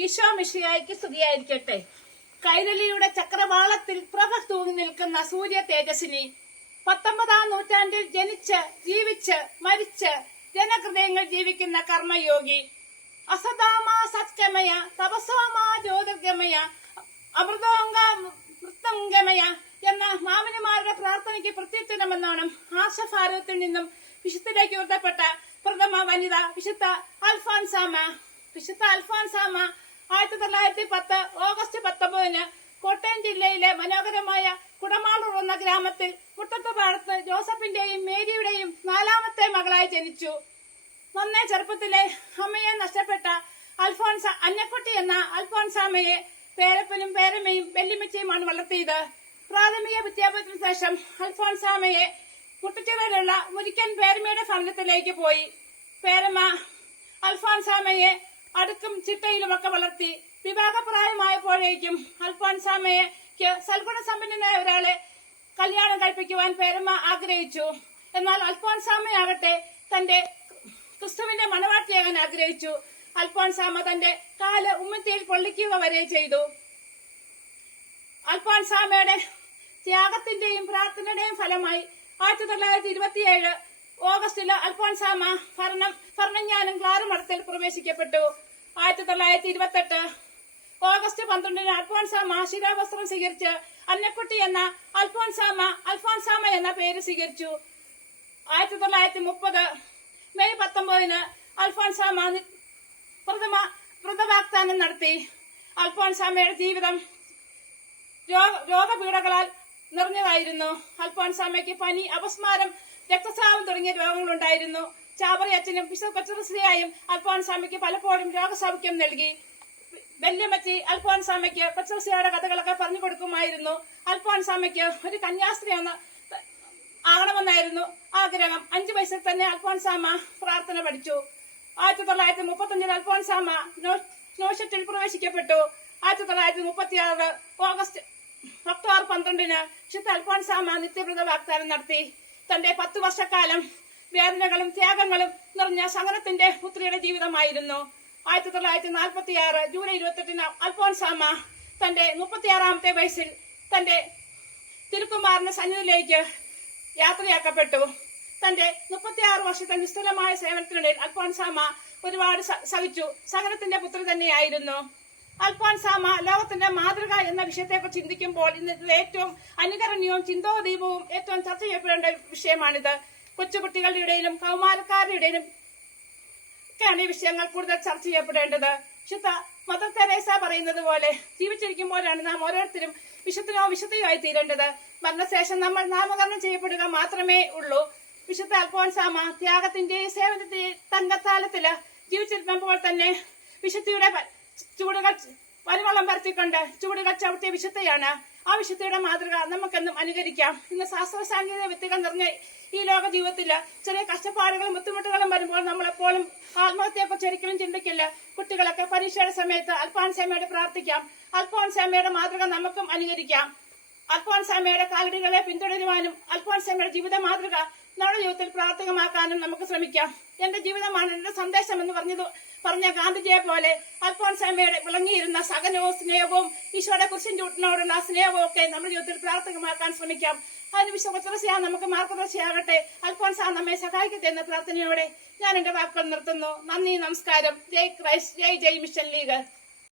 ഈശോ മിശിഹായ്ക്ക് സ്തുതിയായിരിക്കട്ടെ. കൈരളിയുടെ ചക്രവാളത്തിൽ പ്രഭ തൂങ്ങി നിൽക്കുന്ന സൂര്യ തേജസ്സിനി 19-ാം നൂറ്റാണ്ടിൽ ജനിച്ച് ജീവിച്ച് മരിച്ച് ജനഹൃദയങ്ങൾ ജീവിക്കുന്ന കർമ്മയോഗി. അസതാമ സത്കമയ തപസോമ ജ്യോതിർഗമയ അമൃതോംഗ മൃത്തംഗമയ എന്ന മാമിനിമാരുടെ പ്രാർത്ഥനയ്ക്ക് പ്രത്യുത്തരമെന്നോണം ആശഭാരതത്തിൽ നിന്നും വിശുദ്ധയിലേക്ക് ഉയർത്തപ്പെട്ട പ്രഥമ വനിത വിശുദ്ധ അൽഫോൻസാമ. വിശുദ്ധ അൽഫോൻസാമ 1910 ഓഗസ്റ്റ് 19 കോട്ടയം ജില്ലയിലെ മനോഹരമായ കുടമാളൂർ എന്ന ഗ്രാമത്തിൽ മുട്ടത്തുപാടത്ത് ജോസഫിന്റെയും മേരിയുടെയും 4ാമത്തെ മകളായി ജനിച്ചു. നന്നേ ചെറുപ്പത്തിലെ അമ്മയെ നഷ്ടപ്പെട്ട അന്നക്കുട്ടി എന്ന അൽഫോൻസാമയെ പേരപ്പനും പേരമ്മയും വെല്ലുമിച്ചയുമാണ് വളർത്തിയത്. പ്രാഥമിക വിദ്യാഭ്യാസത്തിന് ശേഷം അൽഫോൻസാമയെ മുട്ടച്ചിറയിലുള്ള മുരിക്കൻ പേരമ്മയുടെ ഭവനത്തിലേക്ക് പോയി. പേരമ്മ അൽഫോൻസാമയെ അടുക്കും ചിട്ടയിലുമൊക്കെ വളർത്തി. വിവാഹപ്രായമായപ്പോഴേക്കും അൽഫോൻസാമയ്ക്ക് സൽഗുണസമ്പന്നനായ ഒരാളെ കല്യാണം കഴിപ്പിക്കുവാൻ പേരമ്മ ആഗ്രഹിച്ചു. എന്നാൽ അൽഫോൻസാമയാകട്ടെ തന്റെ ക്രിസ്തുവിന്റെ മണവാട്ടിയാകാൻ ആഗ്രഹിച്ചു. അൽഫോൻസാമ തന്റെ കാല് ഉമ്മത്തിയിൽ പൊള്ളിക്കുക വരെ ചെയ്തു. അൽഫോൻസാമയുടെ ത്യാഗത്തിന്റെയും പ്രാർത്ഥനയുടെയും ഫലമായി 1927 ഓഗസ്റ്റിൽ അൽഫോൻസാമ ഭരണജ്ഞാനം ക്ലാറ് മഠത്തിൽ പ്രവേശിക്കപ്പെട്ടു. 1928 ഓഗസ്റ്റ് 12 അൽഫോൻസാമ ശിരാവസ്ത്രം സ്വീകരിച്ച് അന്നക്കുട്ടി എന്ന അൽഫോൻസാമ എന്ന പേര് സ്വീകരിച്ചു. 1930 മെയ് 19 അൽഫോൻസാമ പ്രഥമ വ്രതവാഗ്ദാനം നടത്തി. അൽഫോൻസാമയുടെ ജീവിതം രോഗപീഠകളാൽ നിറഞ്ഞതായിരുന്നു. അൽഫോൻസാമയ്ക്ക് പനി, അപസ്മാരം, രക്തസ്രാവം തുടങ്ങിയ രോഗങ്ങളുണ്ടായിരുന്നു. ചാവറയച്ചനും ബിഷപ്പ് പച്ചറസിയായും അൽഫോൻസാമയ്ക്ക് പലപ്പോഴും രോഗസൗഖ്യം നൽകി. വെല്ലുമച്ചി അൽഫോൻസാമയ്ക്ക് പച്ചറസിയുടെ കഥകളൊക്കെ പറഞ്ഞു കൊടുക്കുമായിരുന്നു. അൽഫോൻസാമയ്ക്ക് ഒരു കന്യാസ്ത്രീ ആകണമെന്നായിരുന്നു ആഗ്രഹം. 5 വയസ്സിൽ തന്നെ അൽഫോൻസാമ പ്രാർത്ഥന പഠിച്ചു. 1935 അൽഫോൻസാമ നോഷറ്റിൽ പ്രവേശിക്കപ്പെട്ടു. 1936 ഒക്ടോബർ 12 വിശുദ്ധ അൽഫോൻസാമ നിത്യവ്രത വാഗ്ദാനം നടത്തി. തന്റെ 10 വർഷക്കാലം വേദനകളും ത്യാഗങ്ങളും നിറഞ്ഞ സഹനത്തിന്റെ പുത്രിയുടെ ജീവിതമായിരുന്നു. 1946 ജൂലൈ 28 അൽഫോൻസാമ തന്റെ 36ാമത്തെ വയസ്സിൽ തന്റെ തിരുക്കുമാരന്റെ സന്നിധിയിലേക്ക് യാത്രയാക്കപ്പെട്ടു. തന്റെ 36 വർഷത്തെ നിസ്തുലമായ സേവനത്തിനിടയിൽ അൽഫോൻസാമ ഒരുപാട് സഹിച്ചു. സഹനത്തിന്റെ പുത്രി തന്നെയായിരുന്നു. അൽഫോൻസാമ ലോകത്തിന്റെ മാതൃക എന്ന വിഷയത്തെക്കുറിച്ച് ചിന്തിക്കുമ്പോൾ ഇന്ന് ഏറ്റവും അനുകരണീയവും ചിന്തോദീപവും ഏറ്റവും ചർച്ച ചെയ്യപ്പെടേണ്ട വിഷയമാണിത്. കൊച്ചുകുട്ടികളുടെ ഇടയിലും കൗമാരക്കാരുടെ ഇടയിലും ഒക്കെയാണ് ഈ വിഷയങ്ങൾ കൂടുതൽ ചർച്ച ചെയ്യപ്പെടേണ്ടത്. വിശുദ്ധ മദർ തെരേസ പറയുന്നത് പോലെ ജീവിച്ചിരിക്കുമ്പോഴാണ് നാം ഓരോരുത്തരും വിശുദ്ധനോ വിശുദ്ധയോ ആയി തീരേണ്ടത്. മരണശേഷം നമ്മൾ നാമകരണം ചെയ്യപ്പെടുക മാത്രമേ ഉള്ളൂ. വിശുദ്ധ അൽഫോൻസാമ ത്യാഗത്തിന്റെയും സേവനത്തിന്റെയും തങ്കത്താലത്തില് ജീവിച്ചിരുന്നപ്പോൾ തന്നെ വിശുദ്ധിയുടെ ചൂടുകൾ വരുവളം പരത്തിക്കൊണ്ട് ചൂടുകൾ ചവിട്ടിയ വിശുദ്ധയാണ്. ആ വിശുദ്ധിയുടെ മാതൃക നമുക്കെന്നും അനുകരിക്കാം. ഇന്ന് ശാസ്ത്ര സാങ്കേതിക വിദ്യകൾ നിറഞ്ഞ ഈ ലോക ജീവിതത്തില് ചെറിയ കഷ്ടപ്പാടുകളും ബുദ്ധിമുട്ടുകളും വരുമ്പോൾ നമ്മളെപ്പോഴും ആത്മഹത്യയെക്കുറിച്ച് ഒരിക്കലും ചിന്തിക്കില്ല. കുട്ടികളൊക്കെ പരീക്ഷയുടെ സമയത്ത് അൽഫോൻസാമയോട് പ്രാർത്ഥിക്കാം. അൽഫോൻസാമയുടെ മാതൃക നമുക്കും അനുകരിക്കാം. അൽഫോൻസാമയുടെ കാലടികളെ പിന്തുടരുവാനും അൽഫോൻസാമയുടെ ജീവിത മാതൃക നമ്മുടെ ജീവിതത്തിൽ പ്രാവർത്തികമാക്കാനും നമുക്ക് ശ്രമിക്കാം. എന്റെ ജീവിതമാണ് എന്റെ സന്ദേശം എന്ന് പറഞ്ഞ ഗാന്ധിജിയെ പോലെ അൽഫോൻസാമയുടെ വിളങ്ങിയിരുന്ന സഹനവും സ്നേഹവും ഈശോയുടെ കുരിശിനോടുള്ള സ്നേഹവും ഒക്കെ നമ്മുടെ ജീവിതത്തിൽ പ്രാവർത്തികമാക്കാൻ ശ്രമിക്കാം. അതിന് വിശ്വ നമുക്ക് മാർഗദർശിയാകട്ടെ. അൽഫോൻസാമ നമ്മെ സഹായിക്കട്ടെ എന്ന പ്രാർത്ഥനയോടെ ഞാൻ എന്റെ വാക്കുകൾ നിർത്തുന്നു. നന്ദി, നമസ്കാരം. ജയ് ക്രൈസ്റ്റ്, ജയ് മിഷൻ ലീഗ്.